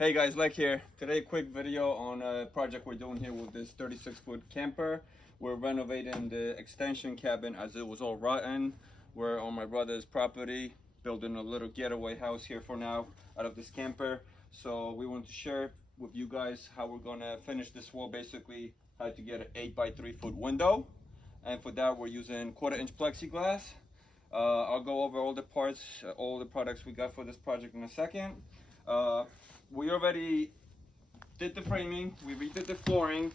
Hey guys, LechK here. Today a quick video on a project we're doing here with this 36-foot camper. We're renovating the extension cabin as it was all rotten. We're on my brother's property, building a little getaway house here for now out of this camper. So we want to share with you guys how we're gonna finish this wall, basically how to get an 8x3-foot window. And for that we're using 1/4-inch plexiglass. I'll go over all the parts, all the products we got for this project in a second. We already did the framing, we redid the flooring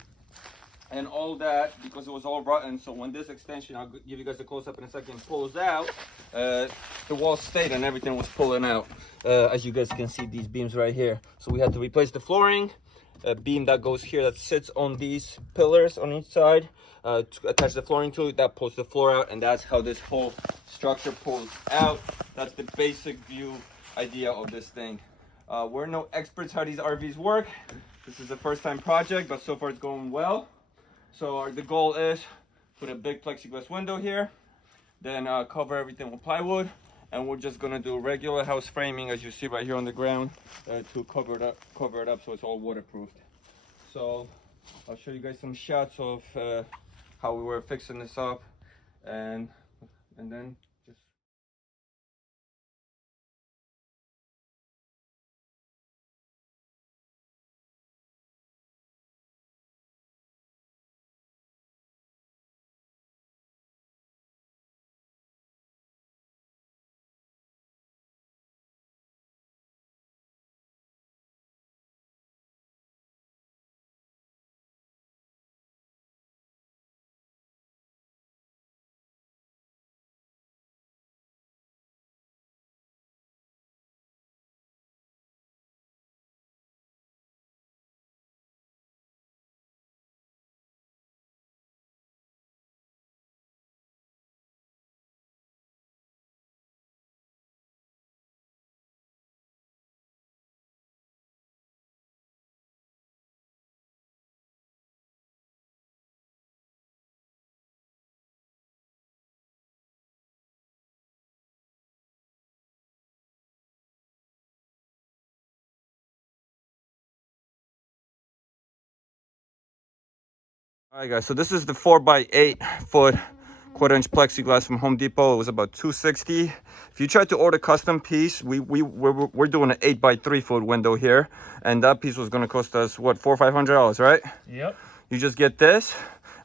and all that because it was all rotten. So when this extension, I'll give you guys a close-up in a second, pulls out, the wall stayed and everything was pulling out. As you guys can see, these beams right here. So we had to replace the flooring, a beam that goes here that sits on these pillars on each side, to attach the flooring to it, that pulls the floor out, and that's how this whole structure pulls out. That's the basic view idea of this thing. We're no experts how these RVs work. This is a first-time project, but so far it's going well. So the goal is put a big plexiglass window here, then cover everything with plywood, and we're just gonna do regular house framing, as you see right here on the ground, to cover it up so it's all waterproofed. So I'll show you guys some shots of how we were fixing this up, and then just. All right guys, so this is the 4x8-foot 1/4-inch plexiglass from Home Depot. It was about $260. If you try to order custom piece, we're doing an 8x3-foot window here, and that piece was going to cost us what, $400 or $500, right? Yep. You just get this.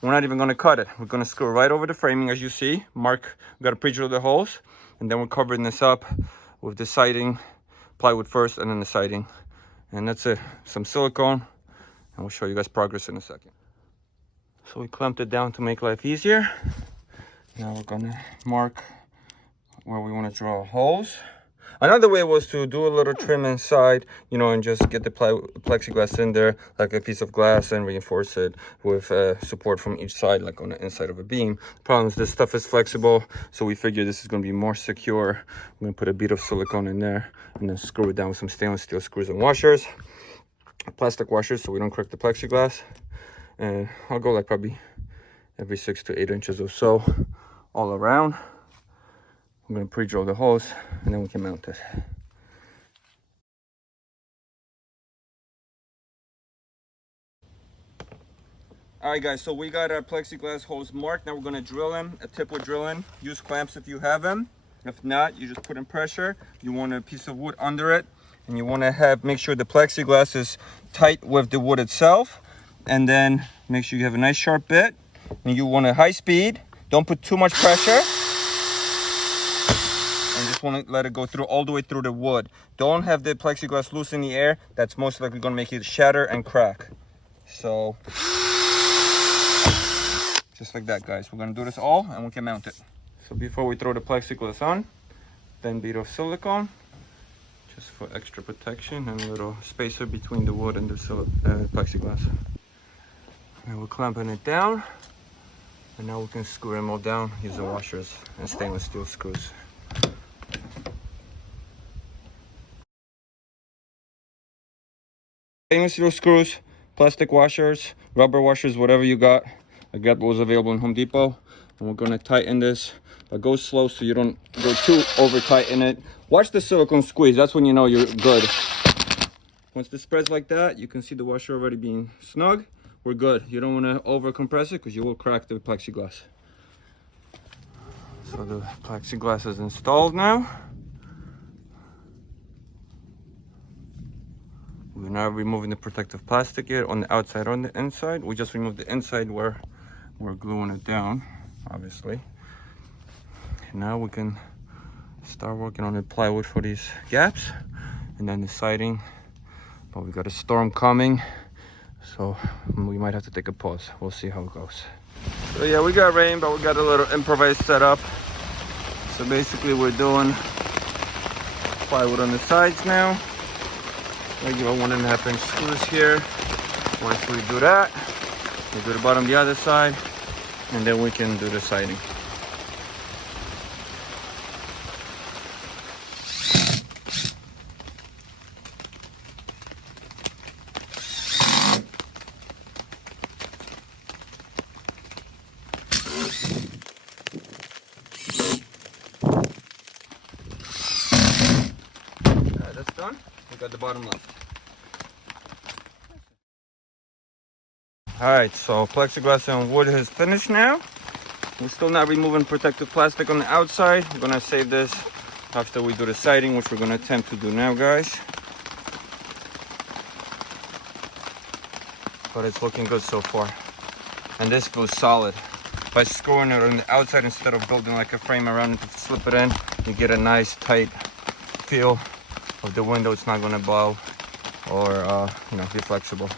We're not even going to cut it. We're going to screw right over the framing, as you see. We got to pre-drill the holes, and then we're covering this up with the siding, plywood first, and then the siding, and that's it. Some silicone, and we'll show you guys progress in a second. So we clamped it down to make life easier. Now we're gonna mark where we want to draw holes. Another way was to do a little trim inside, you know, and just get the plexiglass in there like a piece of glass and reinforce it with support from each side, like on the inside of a beam. The problem is this stuff is flexible, so we figured this is going to be more secure. I'm going to put a bead of silicone in there and then screw it down with some stainless steel screws and washers, plastic washers, so we don't crack the plexiglass. And I'll go like probably every 6 to 8 inches or so all around. I'm going to pre-drill the holes and then we can mount it. All right guys, so we got our plexiglass holes marked. Now we're going to drill them, a tip with drilling. Use clamps if you have them. If not, you just put in pressure. You want a piece of wood under it, and you want to make sure the plexiglass is tight with the wood itself. And then make sure you have a nice sharp bit, and you want a high speed. Don't put too much pressure, and just want to let it go through all the way through the wood. Don't have the plexiglass loose in the air. That's most likely going to make it shatter and crack. So just like that, guys. We're going to do this all and we can mount it. So before we throw the plexiglass on, then bead of silicone just for extra protection and a little spacer between the wood and the plexiglass. And we're clamping it down, and now we can screw them all down using washers and stainless steel screws. Stainless steel screws, plastic washers, rubber washers, whatever you got. I got what was available in Home Depot, and we're going to tighten this, but go slow so you don't go too over tight in it. Watch the silicone squeeze, that's when you know you're good. Once this spreads like that, you can see the washer already being snug. We're good. You don't want to over compress it because you will crack the plexiglass. So the plexiglass is installed now. We're now removing the protective plastic here on the outside, on the inside. We just removed the inside where we're gluing it down, obviously. And now we can start working on the plywood for these gaps and then the siding. But we got a storm coming, so we might have to take a pause. We'll see how it goes. So yeah, we got rain, but we got a little improvised setup. So basically we're doing plywood on the sides now. Regular 1.5 inch screws here. Once we do that, we do the bottom the other side, and then we can do the siding. That's done. We got the bottom left. Alright, so plexiglass and wood is finished now. We're still not removing protective plastic on the outside. We're gonna save this after we do the siding, which we're gonna attempt to do now, guys. But it's looking good so far. And this feels solid. By screwing it on the outside instead of building like a frame around it to slip it in, you get a nice tight feel of the window. It's not gonna bow or be flexible.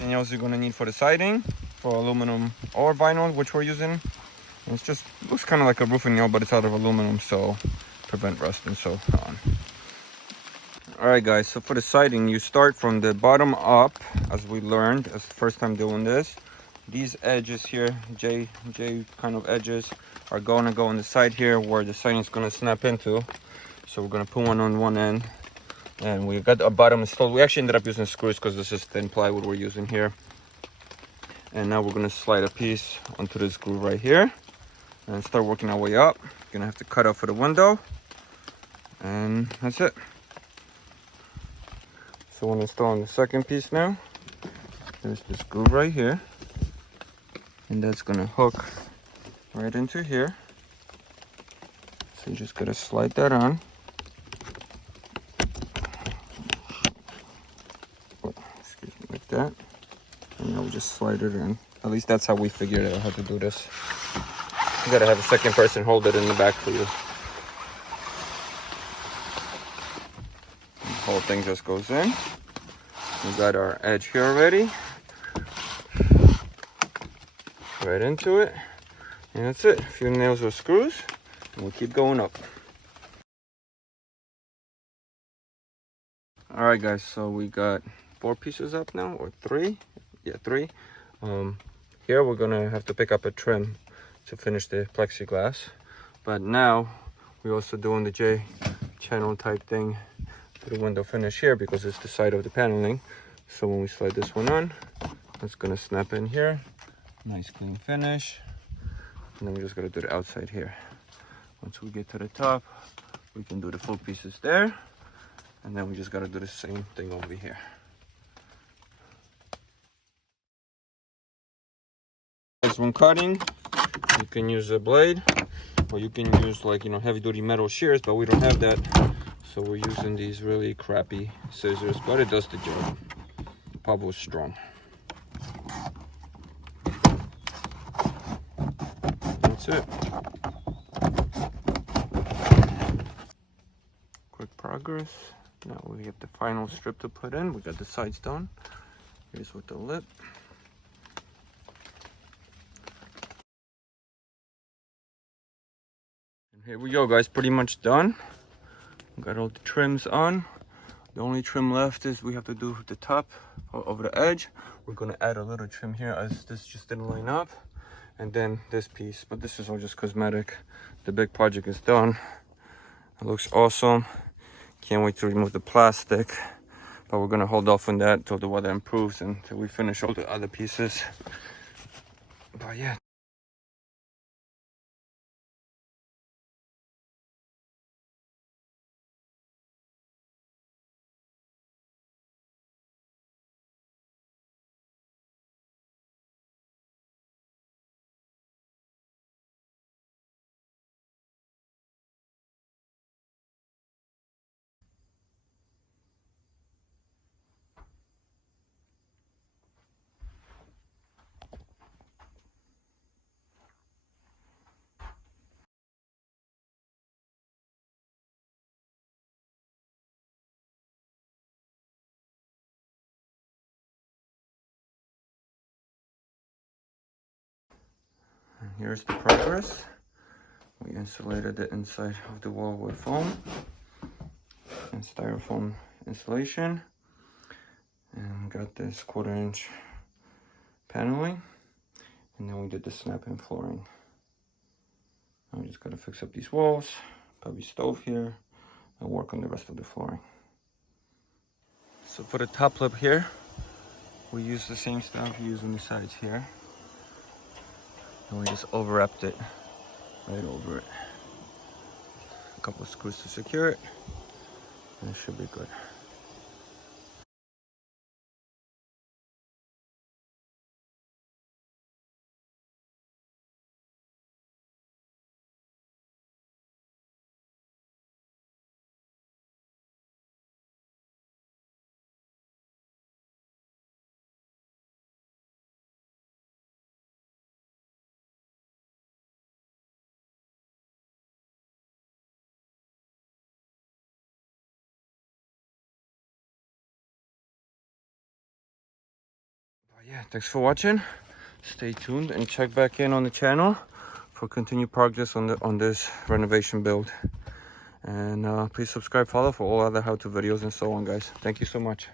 Anything else you're gonna need for the siding, for aluminum or vinyl, which we're using. And it's just looks kind of like a roofing nail, but it's out of aluminum, so prevent rust and so on. All right, guys. So for the siding, you start from the bottom up, as we learned. As the first time doing this. These edges here, J kind of edges, are gonna go on the side here where the siding is gonna snap into. So we're gonna put one on one end, and we got our bottom installed. We actually ended up using screws because this is thin plywood we're using here. And now we're gonna slide a piece onto this groove right here and start working our way up. Gonna have to cut out for the window, and that's it. So we're installing the second piece now. There's this groove right here, and that's gonna hook right into here. So you just gotta slide that on. Excuse me, like that. And now we just slide it in. At least that's how we figured out how to do this. You gotta have a second person hold it in the back for you. The whole thing just goes in. We got our edge here already. Right into it. And that's it. A few nails or screws. And we'll keep going up. Alright guys, so we got 4 pieces up now, or 3. Yeah, 3. Here we're gonna have to pick up a trim to finish the plexiglass. But now we're also doing the J channel type thing to the window finish here because it's the side of the paneling. So when we slide this one on, it's gonna snap in here. Nice clean finish. And then we just gotta do the outside here. Once we get to the top, we can do the full pieces there. And then we just gotta do the same thing over here. When cutting, you can use a blade, or you can use heavy duty metal shears, but we don't have that. So we're using these really crappy scissors, but it does the job. Pablo is strong. That's it. Quick progress. Now we have the final strip to put in. We got the sides done. Here's with the lip. And here we go, guys. Pretty much done. Got all the trims on. The only trim left is we have to do the top over the edge. We're gonna add a little trim here as this just didn't line up. And then this piece, but this is all just cosmetic. The big project is done. It looks awesome. Can't wait to remove the plastic, but we're gonna hold off on that until the weather improves and until we finish all the other pieces. But yeah. Here's the progress. We insulated the inside of the wall with foam and styrofoam insulation, and got this 1/4 inch paneling, and then we did the snap-in flooring. Now we just gotta fix up these walls, probably stove here, and work on the rest of the flooring. So for the top lip here, we use the same stuff we use on the sides here, and we just overwrapped it right over it. A couple of screws to secure it, and it should be good. Yeah, thanks for watching. Stay tuned and check back in on the channel for continued progress on this renovation build. And please subscribe, follow for all other how-to videos and so on, guys. Thank you so much.